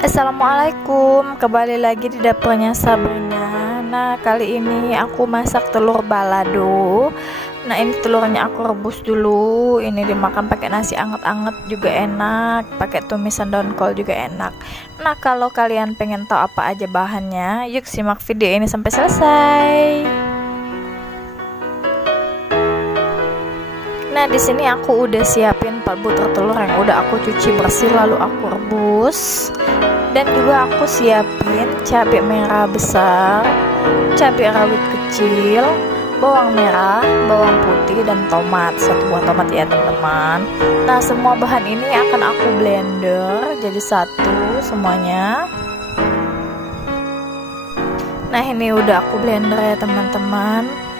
Assalamualaikum, kembali lagi di dapurnya Sabrina. Nah, kali ini aku masak telur balado. Nah, ini telurnya aku rebus dulu. Ini dimakan pakai nasi anget-anget juga enak, pakai tumisan daun kol juga enak. Nah, kalau kalian pengen tahu apa aja bahannya, yuk simak video ini sampai selesai. Nah, di sini aku udah siapin 4 butir telur yang udah aku cuci bersih lalu aku rebus. Dan juga aku siapin cabai merah besar, cabai rawit kecil, bawang merah, bawang putih, dan tomat. 1 buah tomat ya teman-teman. Nah, semua bahan ini akan aku blender jadi satu semuanya. Nah, ini udah aku blender ya teman-teman.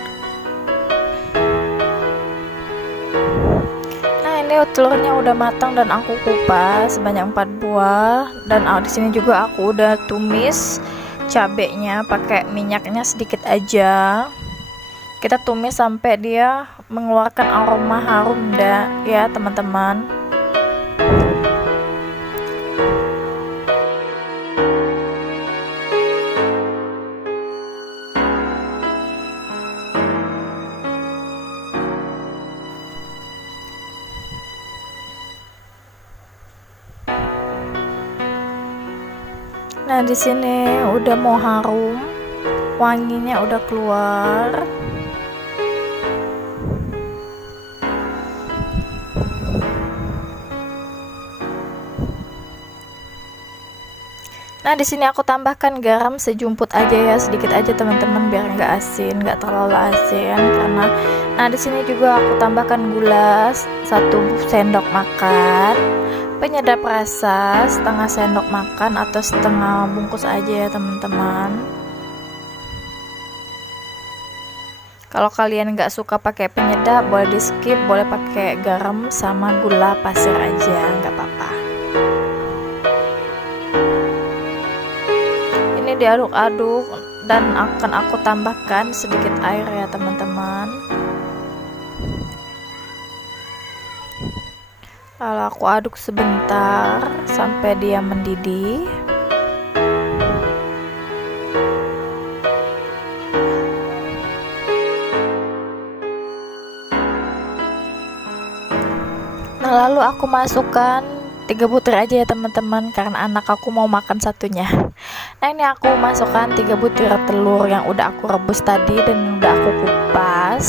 Ini telurnya udah matang dan aku kupas sebanyak 4 buah, dan di sini juga aku udah tumis cabenya pakai minyaknya sedikit aja. Kita tumis sampai dia mengeluarkan aroma harum ya teman-teman. Nah, di sini udah mau harum, wanginya udah keluar. Nah, di sini aku tambahkan garam sejumput aja ya, sedikit aja teman-teman, biar nggak asin, nggak terlalu asin. Karena, nah di sini juga aku tambahkan gula 1 sendok makan. Penyedap rasa setengah sendok makan atau setengah bungkus aja ya teman-teman. Kalau kalian nggak suka pakai penyedap, boleh di skip, boleh pakai garam sama gula pasir aja, nggak apa-apa. Ini diaduk-aduk dan akan aku tambahkan sedikit air ya teman-teman. Lalu aku aduk sebentar sampai dia mendidih. Nah, lalu aku masukkan 3 butir aja ya teman-teman, karena anak aku mau makan satunya. Nah, ini aku masukkan 3 butir telur yang udah aku rebus tadi dan udah aku kupas.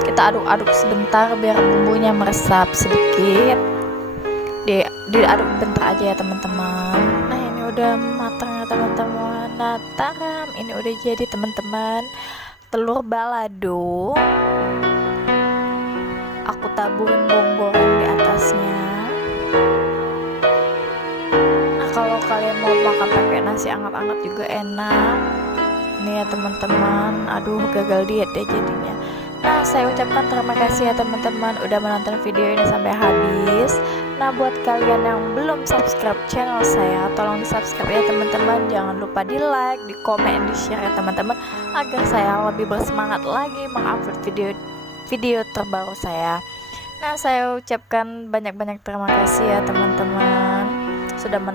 Kita aduk-aduk sebentar biar bumbunya meresap sedikit. Diaduk bentar aja ya teman-teman. Nah, ini udah matang ya teman-teman. Nah, taram, ini udah jadi teman-teman, telur balado. Aku taburin bawang goreng di atasnya. Nah, kalau kalian mau makan pakai nasi anget-anget juga enak. Nih ya teman-teman, aduh gagal diet deh jadinya. Nah, saya ucapkan terima kasih ya teman-teman udah menonton video ini sampai habis. Nah, buat kalian yang belum subscribe channel saya, tolong di subscribe ya teman-teman. Jangan lupa di like, di komen, di share ya teman-teman, agar saya lebih bersemangat lagi mengupload video terbaru saya. Nah, saya ucapkan banyak-banyak terima kasih ya teman-teman sudah